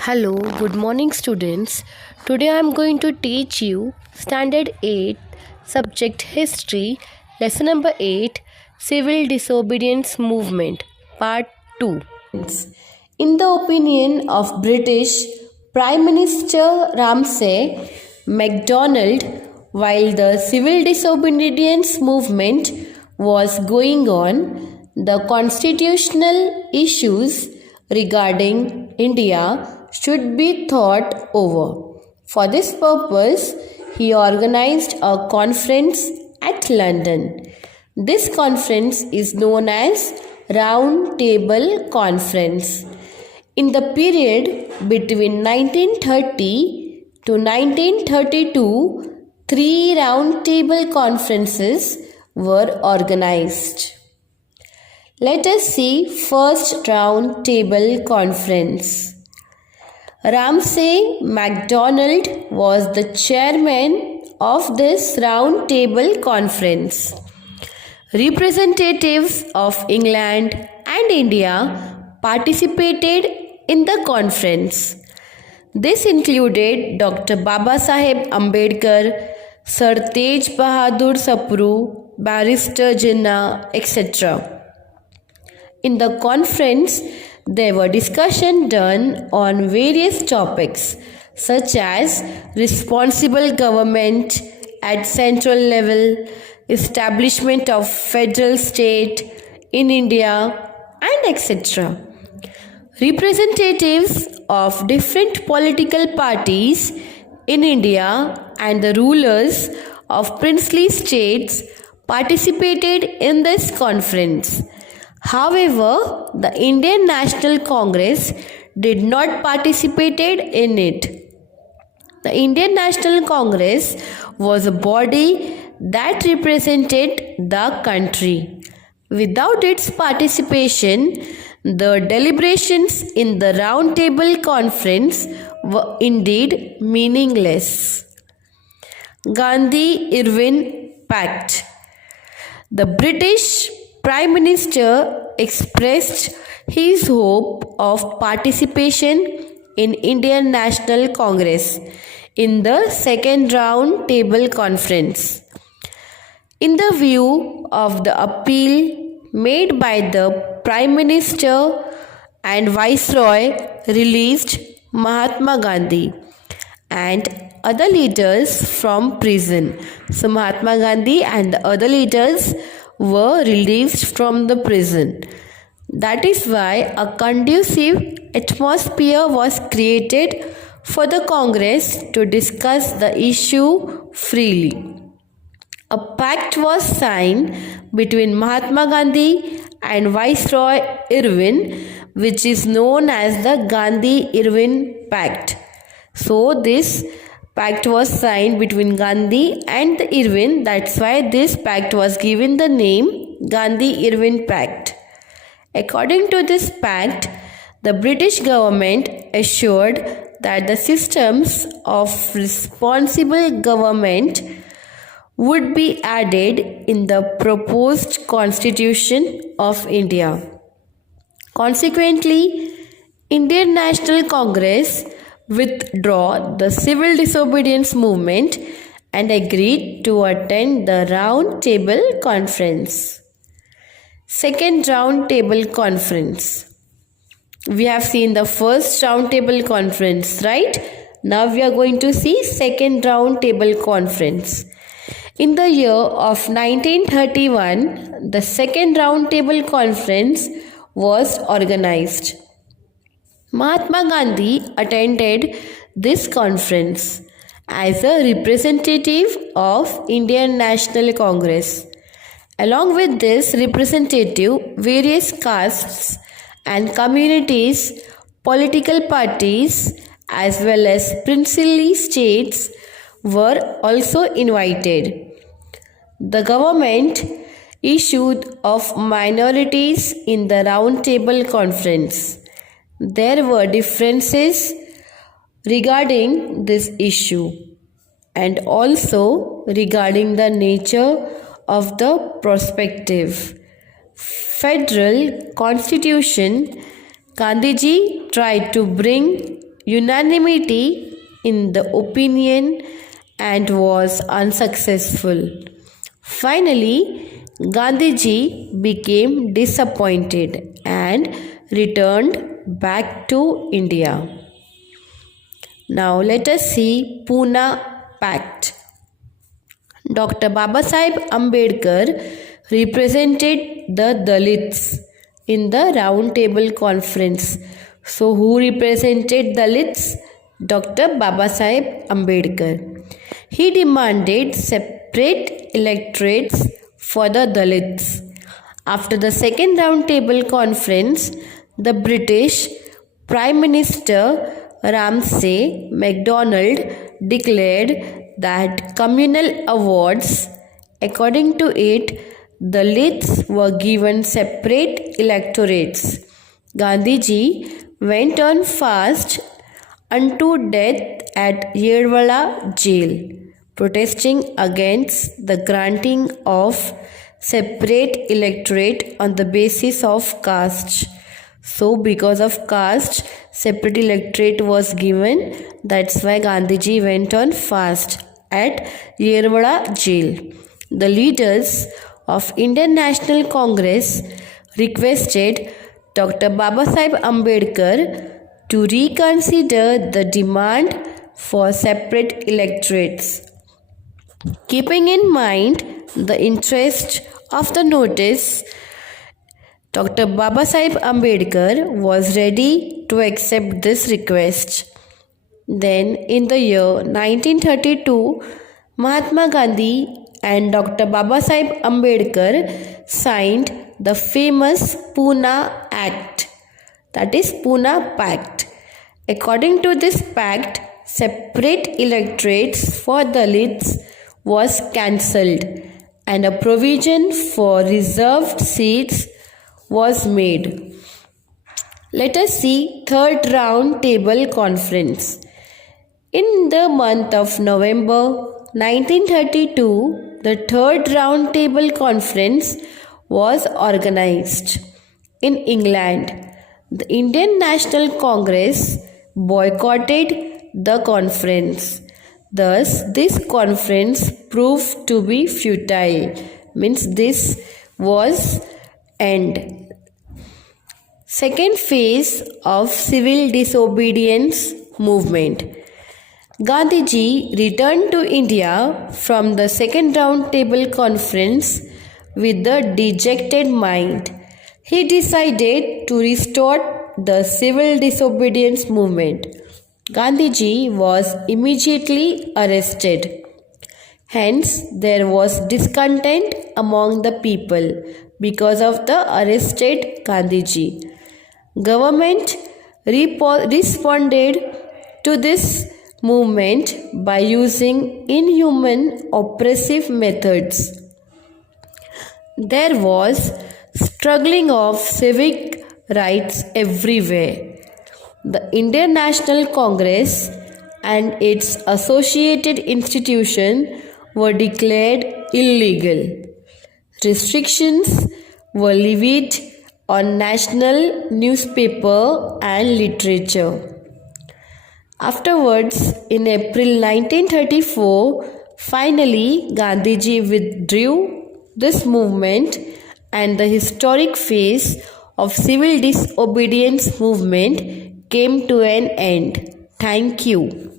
Hello, good morning, students. Today I am going to teach you Standard 8, Subject History, Lesson number 8, Civil Disobedience Movement, Part 2. In the opinion of British Prime Minister Ramsay MacDonald, while the civil disobedience movement was going on, the constitutional issues regarding India should be thought over. For this purpose, he organized a conference at London. This conference is known as Round Table Conference. In the period between 1930 to 1932, three round table conferences were organized. Let us see first round table conference. Ramsay MacDonald was the chairman of this round table conference. Representatives of England and India participated in the conference. This included Dr. Babasaheb Ambedkar, Sir Tej Bahadur Sapru, Barrister Jinnah, etc. In the conference, there were discussions done on various topics such as responsible government at central level, establishment of federal state in India, and etc. Representatives of different political parties in India and the rulers of princely states participated in this conference. However, the Indian National Congress did not participate in it. The Indian National Congress was a body that represented the country. Without its participation, the deliberations in the Round Table Conference were indeed meaningless. Gandhi-Irwin Pact. The British Prime Minister expressed his hope of participation in Indian National Congress in the second round table conference. In the view of the appeal made by the Prime Minister and Viceroy released Mahatma Gandhi and other leaders from prison. So Mahatma Gandhi and the other leaders were released from the prison. That is why a conducive atmosphere was created for the Congress to discuss the issue freely. A pact was signed between Mahatma Gandhi and Viceroy Irwin, which is known as the Gandhi-Irwin Pact. So this pact was signed between Gandhi and Irwin. That's why this pact was given the name Gandhi-Irwin Pact. According to this pact, the British government assured that the systems of responsible government would be added in the proposed Constitution of India. Consequently, Indian National Congress withdrew the civil disobedience movement and agreed to attend the Round Table Conference. Second Round Table Conference. We have seen the first Round Table Conference, right? Now we are going to see second Round Table Conference. In the year of 1931, the second Round Table Conference was organized. Mahatma Gandhi attended this conference as a representative of Indian National Congress. Along with this representative, various castes and communities, political parties, as well as princely states were also invited. The government issued of minorities in the Round Table Conference. There were differences regarding this issue and also regarding the nature of the prospective federal constitution. Gandhiji tried to bring unanimity in the opinion and was unsuccessful. Finally, Gandhiji became disappointed and returned back to India. Now let us see Pune Pact. Dr. Babasaheb Ambedkar represented the Dalits in the Round Table Conference. So who represented Dalits? Dr. Babasaheb Ambedkar. He demanded separate electorates for the Dalits. After the second Round Table Conference, the British Prime Minister Ramsay MacDonald declared that communal awards, according to it, the Dalits were given separate electorates. Gandhiji went on fast unto death at Yerwala jail, protesting against the granting of separate electorate on the basis of caste. So because of caste, separate electorate was given. That's why Gandhiji went on fast at Yerwala jail. The leaders of Indian National Congress requested Dr. Babasaheb Ambedkar to reconsider the demand for separate electorates. Keeping in mind the interest of the notice, Dr. Babasaheb Ambedkar was ready to accept this request. Then, in the year 1932, Mahatma Gandhi and Dr. Babasaheb Ambedkar signed the famous Pune Act, that is Pune Pact. According to this pact, separate electorates for Dalits was cancelled and a provision for reserved seats was made. Let us see Third Round Table Conference. In the month of November 1932, the Third Round Table Conference was organized in England. The Indian National Congress boycotted the conference. Thus, this conference proved to be futile. Means this was end. Second phase of civil disobedience movement. Gandhiji returned to India from the second round table conference with a dejected mind. He decided to restore the civil disobedience movement. Gandhiji was immediately arrested. Hence, there was discontent among the people because of the arrested Gandhiji. Government responded to this movement by using inhuman, oppressive methods. There was struggling of civic rights everywhere. The Indian National Congress and its associated institutions were declared illegal. Restrictions were levied on national newspaper and literature. Afterwards, in April 1934, finally Gandhiji withdrew this movement and the historic phase of civil disobedience movement came to an end. Thank you.